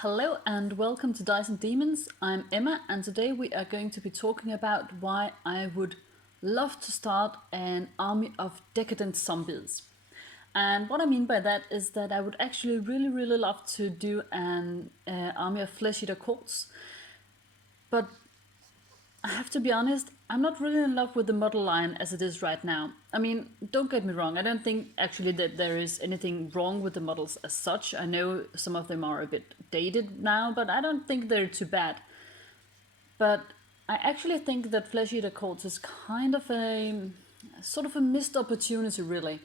Hello and welcome to Dice and Demons. I'm Emma, and today we are going to be talking about why I would love to start an army of decadent zombies. And what I mean by that is that I would actually really love to do an army of flesh eater cults, but I have to be honest, I'm not really in love with the model line as it is right now. I mean, don't get me wrong, I don't think actually that there is anything wrong with the models as such. I know some of them are a bit dated now, but I don't think they're too bad. But I actually think that Flesh Eater Cults is kind of a sort of a missed opportunity, really,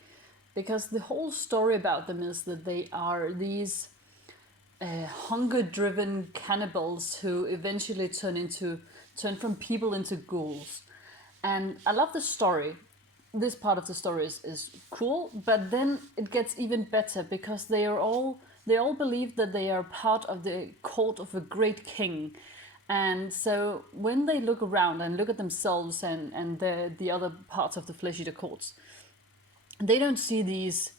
because the whole story about them is that they are these hunger-driven cannibals who eventually turn from people into ghouls. And I love the story. This part of the story is cool, but then it gets even better because they all believe that they are part of the court of a great king. And so when they look around and look at themselves and the other parts of the flesh eater courts, they don't see these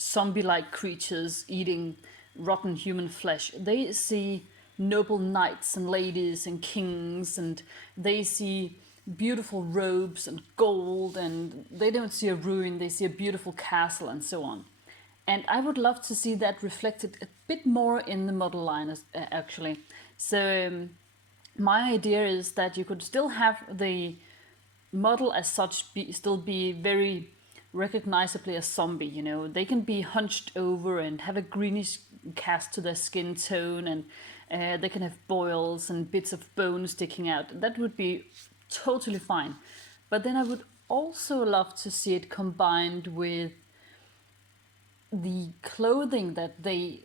zombie-like creatures eating rotten human flesh. They see noble knights and ladies and kings, and they see beautiful robes and gold, and they don't see a ruin, they see a beautiful castle and so on. And I would love to see that reflected a bit more in the model line, actually. So my idea is that you could still have the model as such still be very recognizably a zombie. You know, they can be hunched over and have a greenish cast to their skin tone, and they can have boils and bits of bone sticking out. That would be totally fine. But then I would also love to see it combined with the clothing that they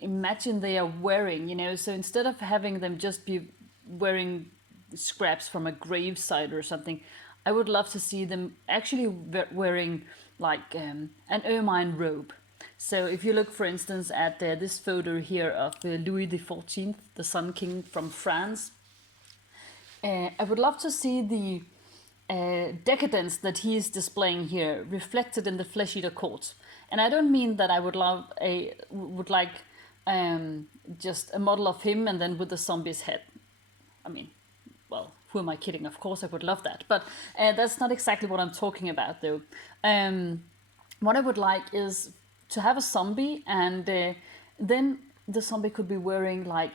imagine they are wearing, you know. So instead of having them just be wearing scraps from a gravesite or something, I would love to see them actually wearing like an ermine robe. So if you look, for instance, at this photo here of Louis XIV, the Sun King from France, I would love to see the decadence that he is displaying here reflected in the flesh eater court. And I don't mean that I would like just a model of him and then with the zombie's head. I mean, well, who am I kidding? Of course, I would love that, but that's not exactly what I'm talking about, though. What I would like is to have a zombie, and then the zombie could be wearing like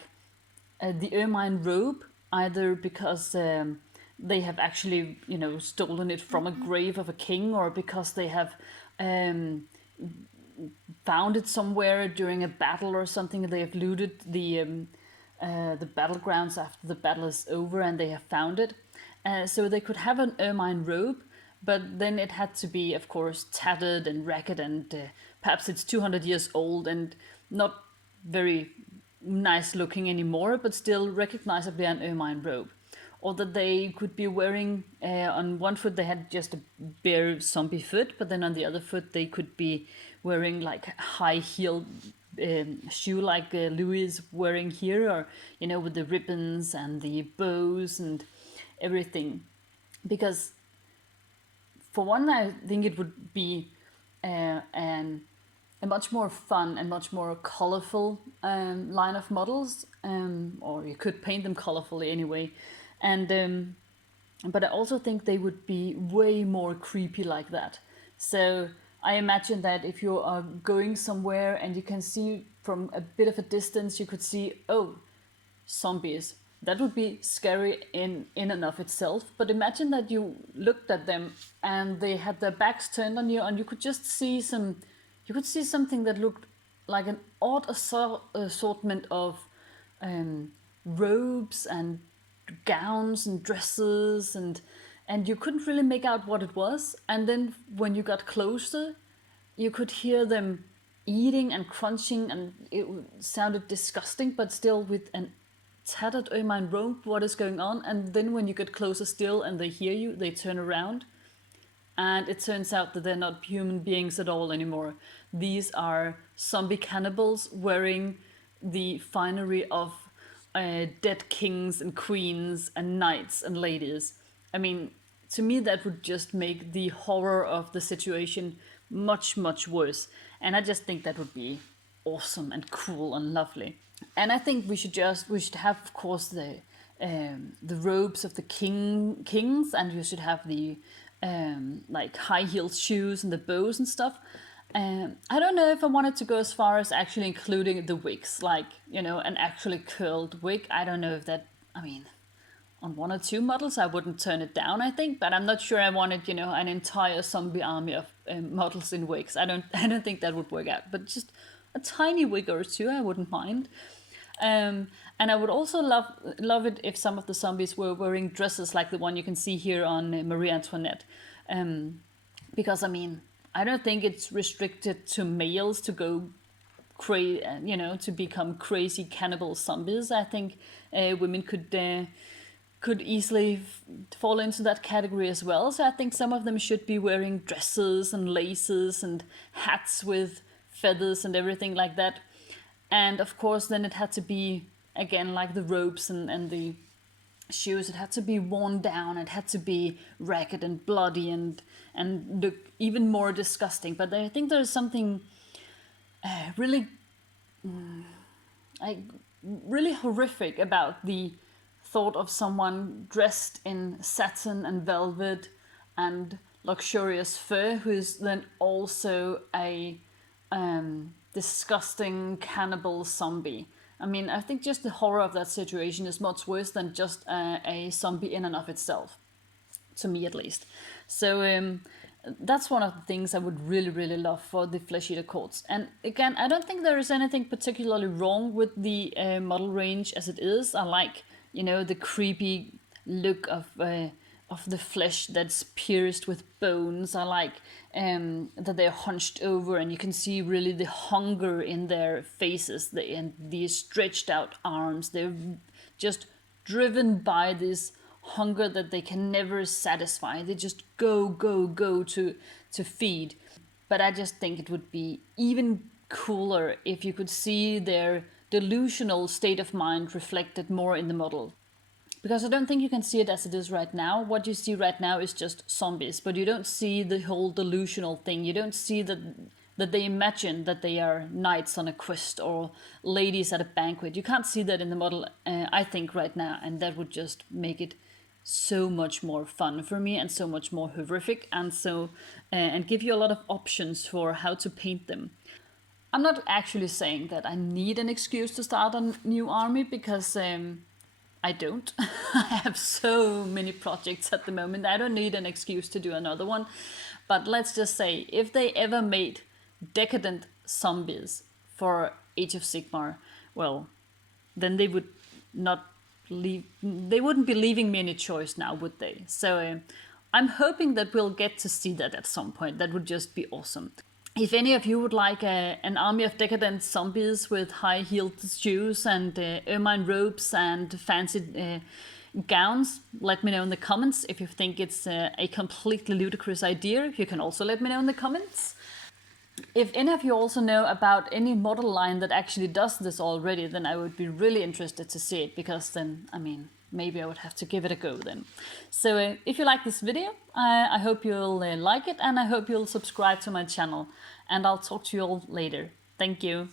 the ermine robe, either because they have actually, you know, stolen it from a grave of a king, or because they have found it somewhere during a battle or something. They have looted the battlegrounds after the battle is over, and they have found it. So they could have an ermine robe, but then it had to be, of course, tattered and ragged, and perhaps it's 200 years old and not very nice looking anymore, but still recognizably an ermine robe. Or that they could be wearing, on one foot they had just a bare zombie foot, but then on the other foot they could be wearing like high heeled shoe like Louis is wearing here, or, you know, with the ribbons and the bows and everything. Because for one, I think it would be a much more fun and much more colorful line of models, or you could paint them colorfully anyway. And but I also think they would be way more creepy like that. So I imagine that if you are going somewhere and you can see from a bit of a distance, you could see, oh, zombies. That would be scary in and of itself. But imagine that you looked at them and they had their backs turned on you, and you could just see you could see something that looked like an odd assortment of robes and gowns and dresses, and you couldn't really make out what it was. And then when you got closer, you could hear them eating and crunching, and it sounded disgusting, but still with an tattered ermine robe, what is going on? And then when you get closer still and they hear you, they turn around, and it turns out that they're not human beings at all anymore. These are zombie cannibals wearing the finery of dead kings and queens and knights and ladies. I mean, to me, that would just make the horror of the situation much, much worse. And I just think that would be awesome and cool and lovely. And I think we should have, of course, the robes of the kings, and you should have the like high heeled shoes and the bows and stuff. I don't know if I wanted to go as far as actually including the wigs, like, you know, an actually curled wig. I don't know if that, I mean, on one or two models I wouldn't turn it down, I think, but I'm not sure I wanted, you know, an entire zombie army of models in wigs. I don't think that would work out, but just a tiny wig or two I wouldn't mind. And I would also love it if some of the zombies were wearing dresses like the one you can see here on Marie Antoinette. Because, I mean, I don't think it's restricted to males to go you know, to become crazy cannibal zombies. I think women could easily fall into that category as well. So I think some of them should be wearing dresses and laces and hats with feathers and everything like that. And of course, then it had to be, again, like the robes and the shoes, it had to be worn down, it had to be ragged and bloody and look even more disgusting. But I think there's something really like really horrific about the thought of someone dressed in satin and velvet and luxurious fur who is then also a disgusting cannibal zombie. I mean, I think just the horror of that situation is much worse than just a zombie in and of itself, to me at least. So that's one of the things I would really, really love for the Flesh Eater courts. And again, I don't think there is anything particularly wrong with the model range as it is. I like, you know, the creepy look of the flesh that's pierced with bones. I like that they're hunched over and you can see really the hunger in their faces, and these stretched out arms. They're just driven by this hunger that they can never satisfy. They just go to feed. But I just think it would be even cooler if you could see their delusional state of mind reflected more in the model. Because I don't think you can see it as it is right now. What you see right now is just zombies, but you don't see the whole delusional thing. You don't see that they imagine that they are knights on a quest or ladies at a banquet. You can't see that in the model, I think, right now, and that would just make it so much more fun for me and so much more horrific, and give you a lot of options for how to paint them. I'm not actually saying that I need an excuse to start a new army, because I don't. I have so many projects at the moment. I don't need an excuse to do another one. But let's just say, if they ever made Decadent zombies for Age of Sigmar, well, then they would not they wouldn't be leaving me any choice now, would they? So I'm hoping that we'll get to see that at some point. That would just be awesome. If any of you would like an army of decadent zombies with high-heeled shoes and ermine robes and fancy gowns, let me know in the comments. If you think it's a completely ludicrous idea, you can also let me know in the comments. If any of you also know about any model line that actually does this already, then I would be really interested to see it, because then, I mean, maybe I would have to give it a go then. So if you like this video, I hope you'll like it, and I hope you'll subscribe to my channel, and I'll talk to you all later. Thank you.